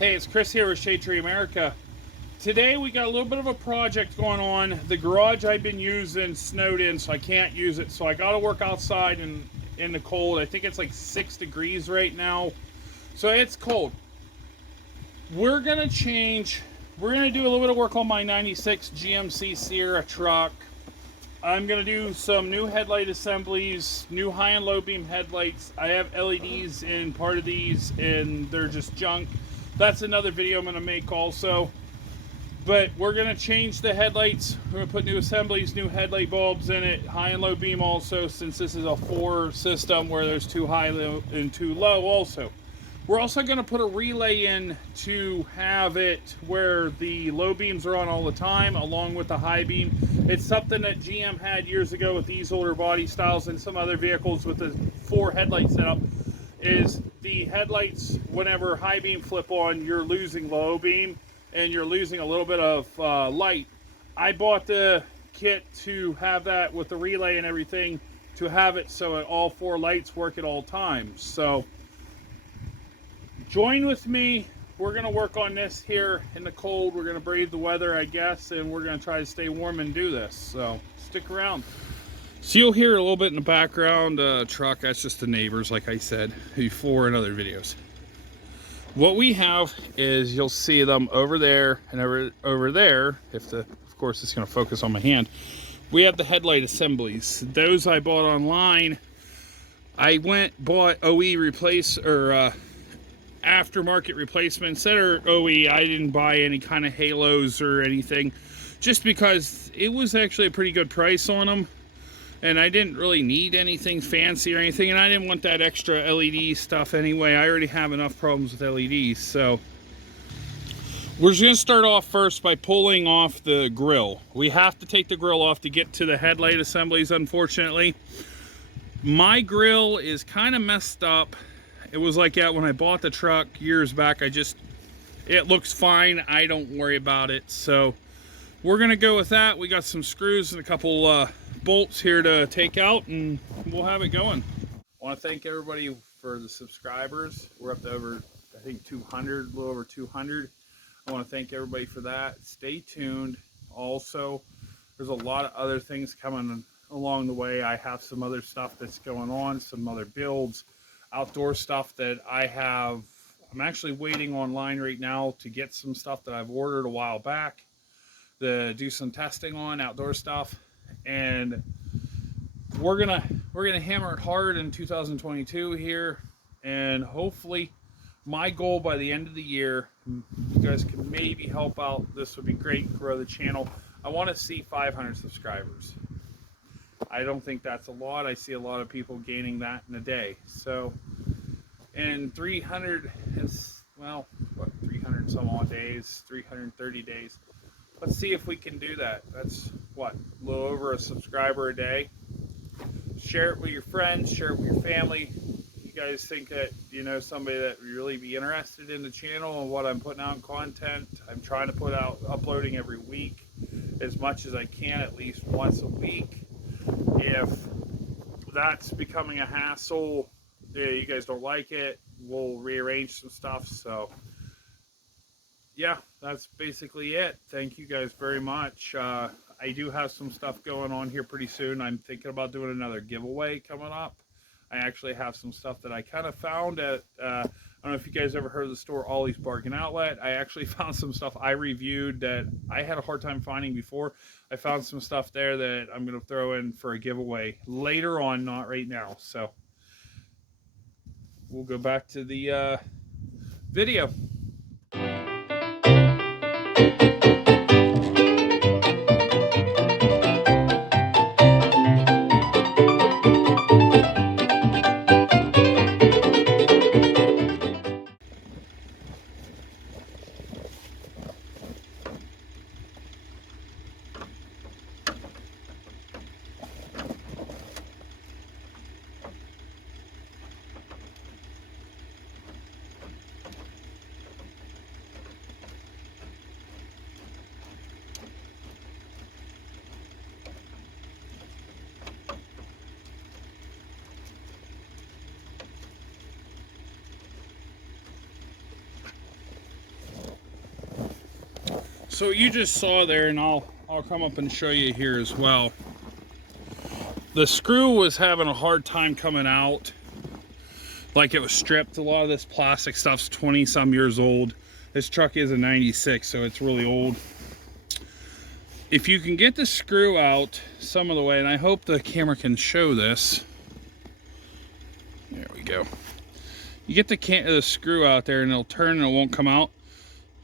Hey, it's Chris here with Shadetree America. Today we got a little bit of a project going on. The garage I've been using snowed in, so I can't use it. So I got to work outside in the cold. I think it's like 6 degrees right now. So it's cold. We're going to do a little bit of work on my 96 GMC Sierra truck. I'm going to do some new headlight assemblies, new high and low beam headlights. I have LEDs in part of these and they're just junk. That's another video I'm going to make also. But we're going to change the headlights. We're going to put new assemblies, new headlight bulbs in it, high and low beam also, since this is a 4 system where there's 2 high and 2 low also. We're also going to put a relay in to have it where the low beams are on all the time along with the high beam. It's something that GM had years ago with these older body styles and some other vehicles with the 4 headlight setup. Is the headlights, whenever high beam flip on, you're losing low beam and you're losing a little bit of light. I bought the kit to have that with the relay and everything, to have it so all 4 lights work at all times. So join with me. We're going to work on this here in the cold. We're going to brave the weather, I guess, and we're going to try to stay warm and do this. So stick around. So you'll hear a little bit in the background truck. That's just the neighbors, like I said before in other videos. What we have is, you'll see them over there and over there. Of course, it's going to focus on my hand. We have the headlight assemblies. Those I bought online. I bought OE aftermarket replacements that are OE. I didn't buy any kind of halos or anything, just because it was actually a pretty good price on them. And I didn't really need anything fancy or anything, and I didn't want that extra LED stuff anyway. I already have enough problems with LEDs. So we're just going to start off first by pulling off the grill. We have to take the grill off to get to the headlight assemblies, unfortunately. My grill is kind of messed up. It was like that when I bought the truck years back. It looks fine. I don't worry about it. So we're going to go with that. We got some screws and a couple bolts here to take out, and we'll have it going. I want to thank everybody for the subscribers. We're up to over, I think, 200, a little over 200. I want to thank everybody for that. Stay tuned. Also, there's a lot of other things coming along the way. I have some other stuff that's going on, some other builds, outdoor stuff that I have. I'm actually waiting online right now to get some stuff that I've ordered a while back to do some testing on outdoor stuff. And we're gonna hammer it hard in 2022 here, and hopefully my goal by the end of the year, you guys can maybe help out. This would be great, grow the channel. I want to see 500 subscribers. I don't think that's a lot. I see a lot of people gaining that in a day. So in 300 is, well, what, 300 some odd days, 330 days. Let's see if we can do that. That's what, a little over a subscriber a day. Share it with your friends, share it with your family. You guys think that you know somebody that would really be interested in the channel and what I'm putting out in content. I'm trying to put out uploading every week as much as I can, at least once a week. If that's becoming a hassle, you guys don't like it, we'll rearrange some stuff. So yeah, that's basically it. Thank you guys very much. I do have some stuff going on here pretty soon. I'm thinking about doing another giveaway coming up. I actually have some stuff that I kind of found at, I don't know if you guys ever heard of the store Ollie's Bargain Outlet. I actually found some stuff I reviewed that I had a hard time finding before. I found some stuff there that I'm going to throw in for a giveaway later on, not right now. So we'll go back to the video. So what you just saw there, and I'll come up and show you here as well. The screw was having a hard time coming out. Like it was stripped. A lot of this plastic stuff's 20 some years old. This truck is a 96, so it's really old. If you can get the screw out some of the way, and I hope the camera can show this. There we go. You get the screw out there and it'll turn and it won't come out.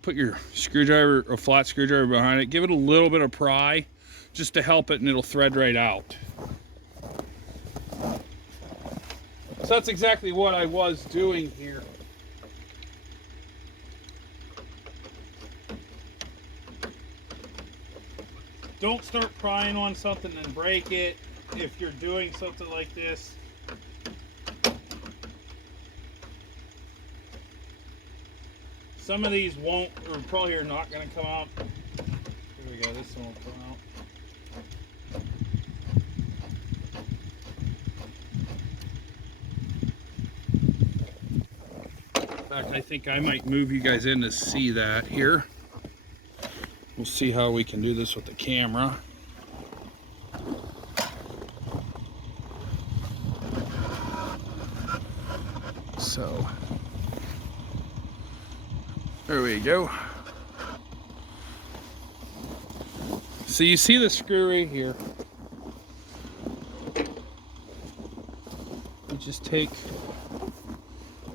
Put your screwdriver or flat screwdriver behind it. Give it a little bit of pry just to help it, and it'll thread right out. So that's exactly what I was doing here. Don't start prying on something and break it if you're doing something like this. Some of these won't, or probably are not going to come out. Here we go, this one will come out. In fact, I think I might move you guys in to see that here. We'll see how we can do this with the camera. So, there we go. So you see the screw right here. You just take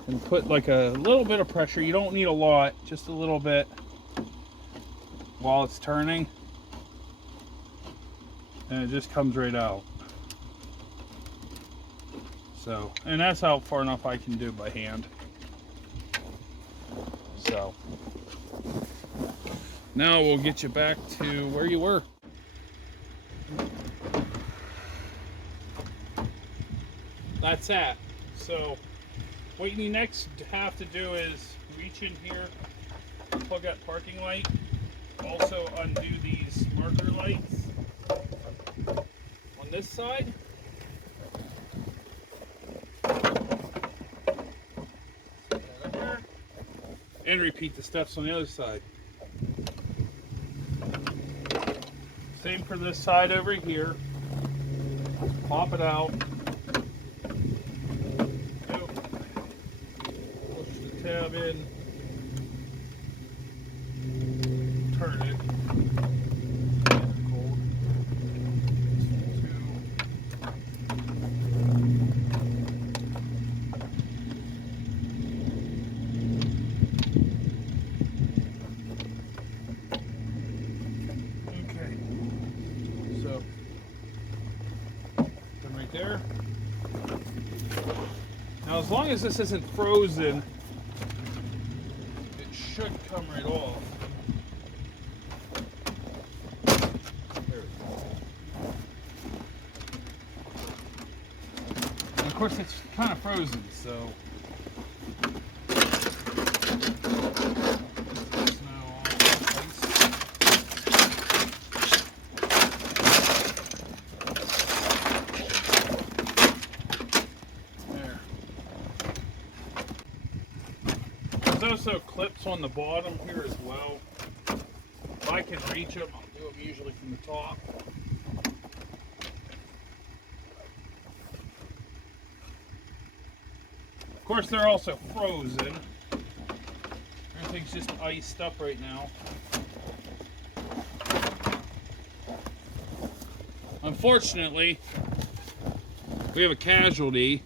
and put like a little bit of pressure. You don't need a lot, just a little bit while it's turning. And it just comes right out. So, and that's out far enough I can do by hand. So, now we'll get you back to where you were. That's that. So, what you next have to do is reach in here, plug that parking light, also undo these marker lights on this side. And repeat the steps on the other side. Same for this side over here. Pop it out. Go. Push the tab in. Turn it. Cold. There. Now, as long as this isn't frozen, it should come right off. There we go. And of course, it's kind of frozen, so. There's also clips on the bottom here as well. If I can reach them, I'll do them usually from the top. Of course, they're also frozen. Everything's just iced up right now. Unfortunately, we have a casualty.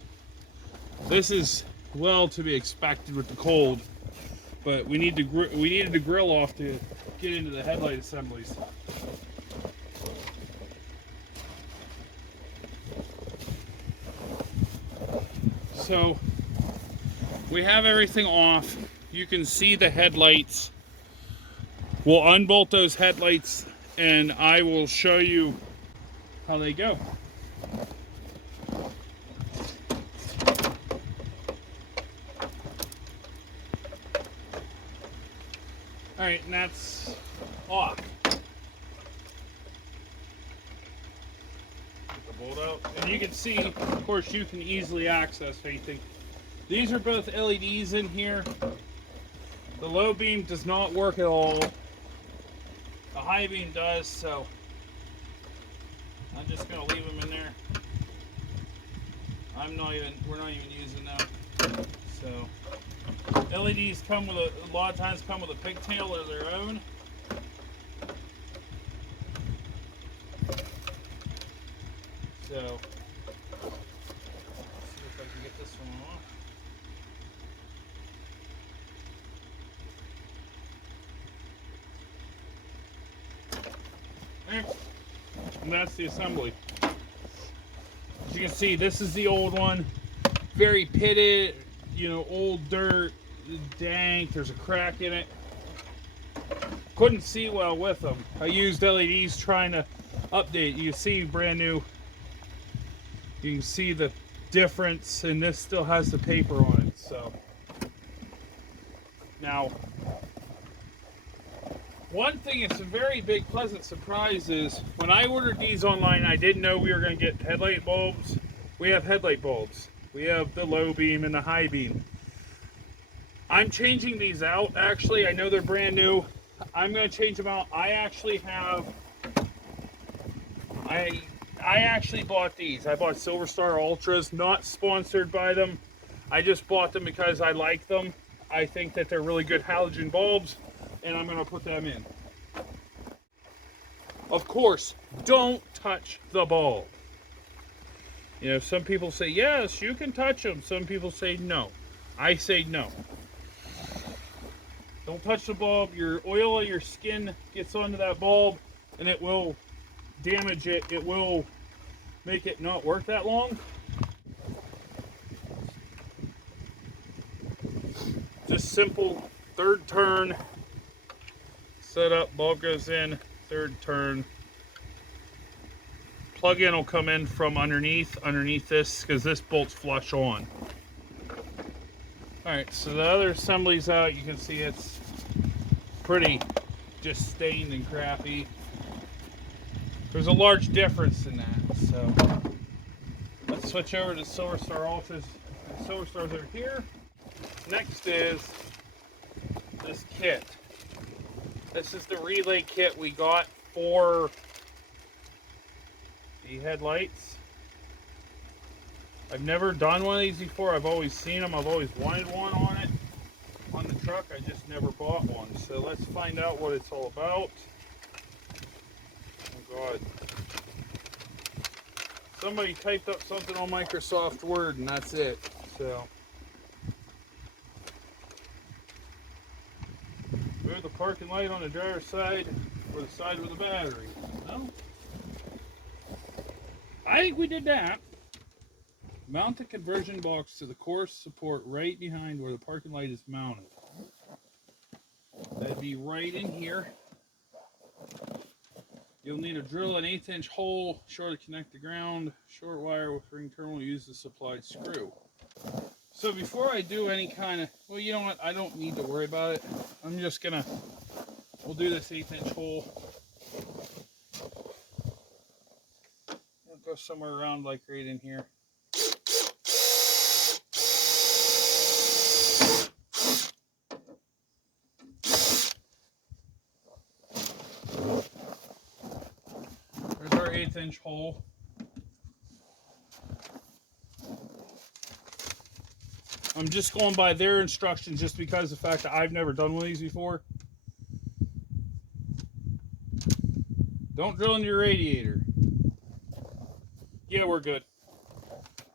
This is well to be expected with the cold. But we needed to grill off to get into the headlight assemblies. So we have everything off. You can see the headlights. We'll unbolt those headlights and I will show you how they go. Alright, and that's off. Get the bolt out. And you can see, of course, you can easily access anything. These are both LEDs in here. The low beam does not work at all. the high beam does, so I'm just gonna leave them in there. We're not even using them. So LEDs come with a lot of times come with a pigtail of their own. So let's see if I can get this one off. There. And that's the assembly. As you can see, this is the old one. Very pitted, you know, old dirt, dank, there's a crack in it. Couldn't see well with them. I used LEDs trying to update. You see brand new. You can see the difference, and this still has the paper on it. So now, one thing that's a very big pleasant surprise is when I ordered these online, I didn't know we were going to get headlight bulbs. We have headlight bulbs. We have the low beam and the high beam. I'm changing these out. Actually, I know they're brand new. I'm going to change them out. I actually bought these. I bought Silver Star Ultras, not sponsored by them. I just bought them because I like them. I think that they're really good halogen bulbs, and I'm going to put them in. Of course, don't touch the bulb. You know, some people say, yes, you can touch them. Some people say no. I say no. Don't touch the bulb. Your oil of your skin gets onto that bulb, and it will damage it. It will make it not work that long. Just simple third turn setup. Bulb goes in, third turn. Plug-in will come in from underneath this, because this bolt's flush on. Alright, so the other assembly's out. You can see it's pretty just stained and crappy. There's a large difference in that. So let's switch over to Silver Star Ultras. The Silver Stars are here. Next is this kit. This is the relay kit we got for the headlights. I've never done one of these before. I've always seen them. I've always wanted one on it, on the truck. I just never bought one. So let's find out what it's all about. Oh God. Somebody typed up something on Microsoft Word and that's it. So move the parking light on the driver's side or the side with the battery. No? I think we did that. Mount the conversion box to the course support right behind where the parking light is mounted. That'd be right in here. You'll need to drill an 1/8 hole, short to connect the ground, short wire with ring terminal, use the supplied screw. So before I do any kind of, well, you know what, I don't need to worry about it. I'm just gonna, we'll do this 1/8 hole. I'll go somewhere around like right in here. There's our 1/8 hole. I'm just going by their instructions just because of the fact that I've never done one of these before. Don't drill in your radiator. Yeah, we're good.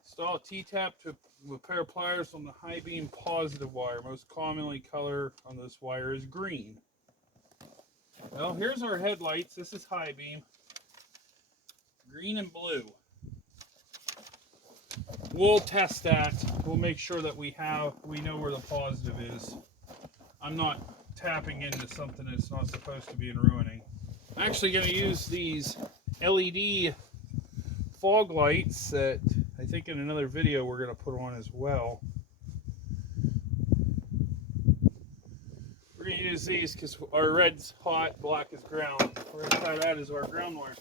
Install a T-tap with a pair of pliers on the high beam positive wire. Most commonly color on this wire is green. Well, here's our headlights. This is high beam. Green and blue. We'll test that. We'll make sure that we know where the positive is. I'm not tapping into something that's not supposed to be and ruining. I'm actually going to use these LED fog lights that I think in another video we're going to put on as well. We're going to use these because our red's hot, black is ground. We're going to try that as our ground wire.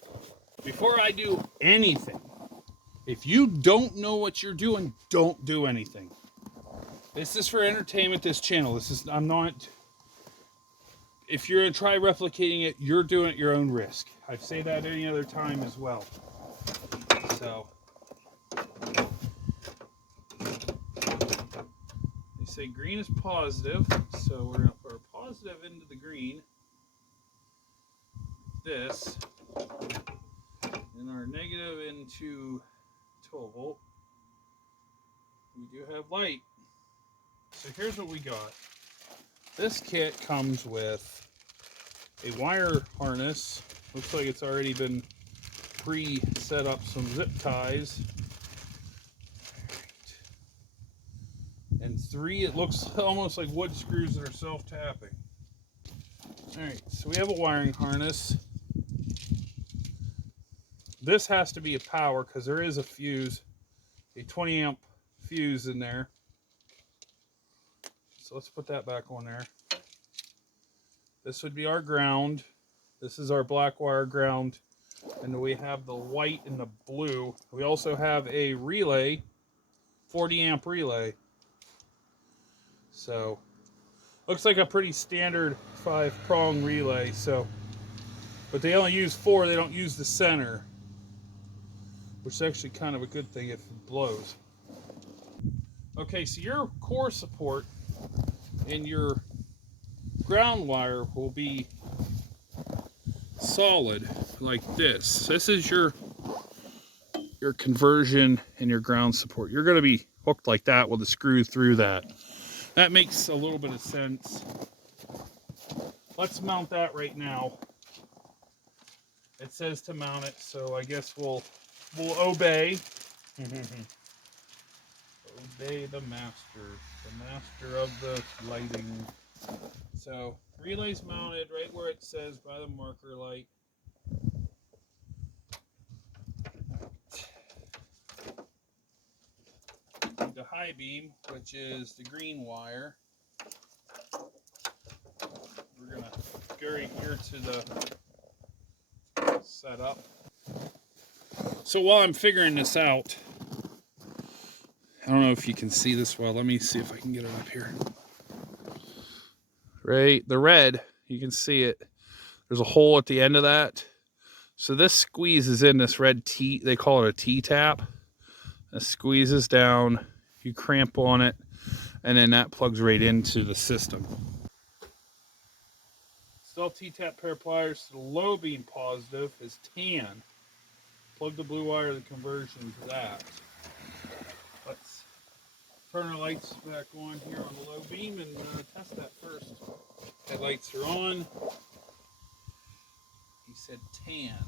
Before I do anything, if you don't know what you're doing, don't do anything. This is for entertainment, this channel. I'm not if you're going to try replicating it, you're doing it at your own risk. I say that any other time as well. So, they say green is positive, so we're going to put our positive into the green, this, and our negative into 12 volt. We do have light. So here's what we got. This kit comes with a wire harness. Looks like it's already been pre-set up, some zip ties. And 3, it looks almost like wood screws that are self-tapping. Alright, so we have a wiring harness. This has to be a power because there is a fuse, a 20 amp fuse in there. So let's put that back on there. This would be our ground. This is our black wire ground. And we have the white and the blue. We also have a relay, 40 amp relay. So, looks like a pretty standard 5-prong relay. So, but they only use 4, they don't use the center, which is actually kind of a good thing if it blows. Okay, so your core support and your ground wire will be solid like this. This is your conversion and your ground support. You're going to be hooked like that with a screw through that. That makes a little bit of sense. Let's mount that right now. It says to mount it, so I guess we'll obey. Obey the master of the lighting. So, relay's mounted right where it says by the marker light. The high beam, which is the green wire. We're going to go right here to the setup. So while I'm figuring this out, I don't know if you can see this well. Let me see if I can get it up here. Right, the red, you can see it. There's a hole at the end of that. So this squeezes in this red T, they call it a T-tap. It squeezes down, you cramp on it, and then that plugs right into the system. Still T-tap pair of pliers to the low beam positive is tan. Plug the blue wire of the conversion to that. Let's turn our lights back on here on the low beam and test that first. Headlights are on. He said tan.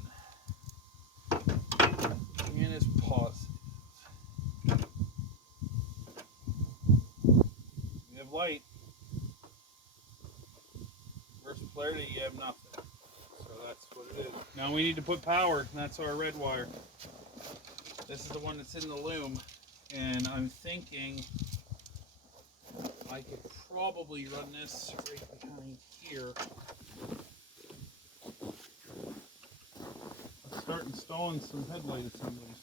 Tan is positive. We have light. Versus polarity, you have nothing. So that's what it is. Now we need to put power, and that's our red wire. This is the one that's in the loom. And I'm thinking I could probably run this right behind here. Let's start installing some headlight assemblies.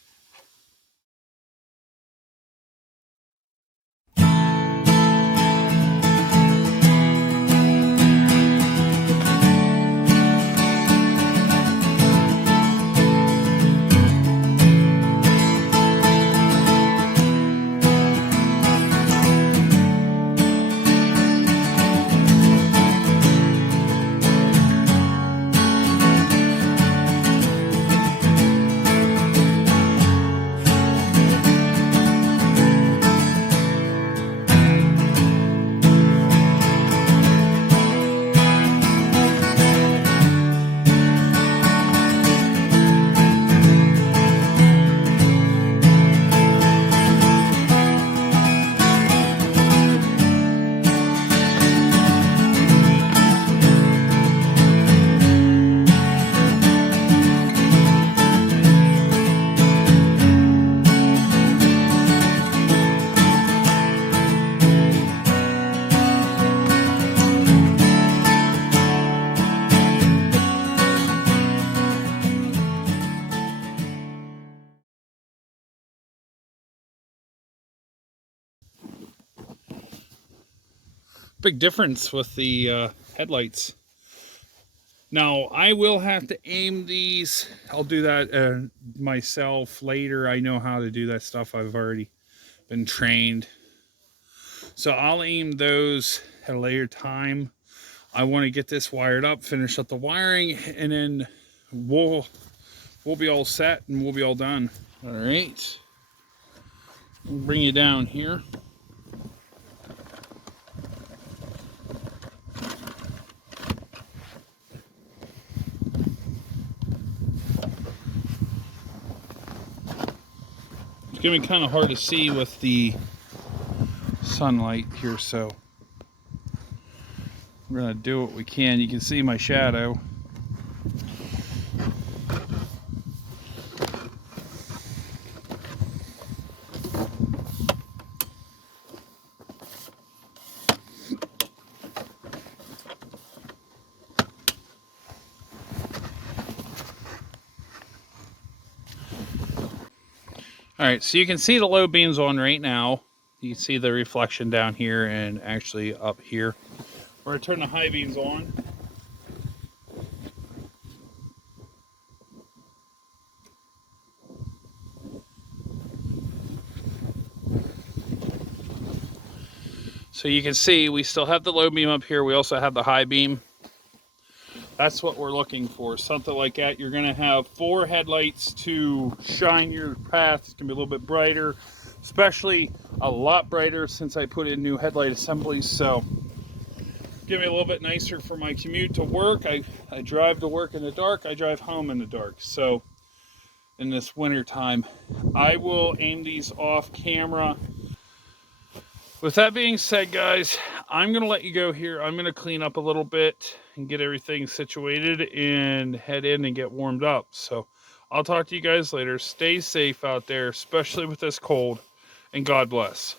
Big difference with the headlights. Now, I will have to aim these. I'll do that myself later. I know how to do that stuff. I've already been trained. So I'll aim those at a later time. I want to get this wired up, finish up the wiring, and then we'll be all set and we'll be all done. All right. We'll bring you down here. It's going to be kind of hard to see with the sunlight here, so we're going to do what we can. You can see my shadow. All right, so you can see the low beams on right now. You can see the reflection down here and actually up here. We're going to turn the high beams on. So you can see we still have the low beam up here. We also have the high beam. That's what we're looking for. Something like that. You're going to have 4 headlights to shine your path. It's going to be a little bit brighter, especially a lot brighter since I put in new headlight assemblies. So give me a little bit nicer for my commute to work. I drive to work in the dark. I drive home in the dark. So in this winter time, I will aim these off camera. With that being said, guys, I'm going to let you go here. I'm going to clean up a little bit and get everything situated and head in and get warmed up. So I'll talk to you guys later. Stay safe out there, especially with this cold, and God bless.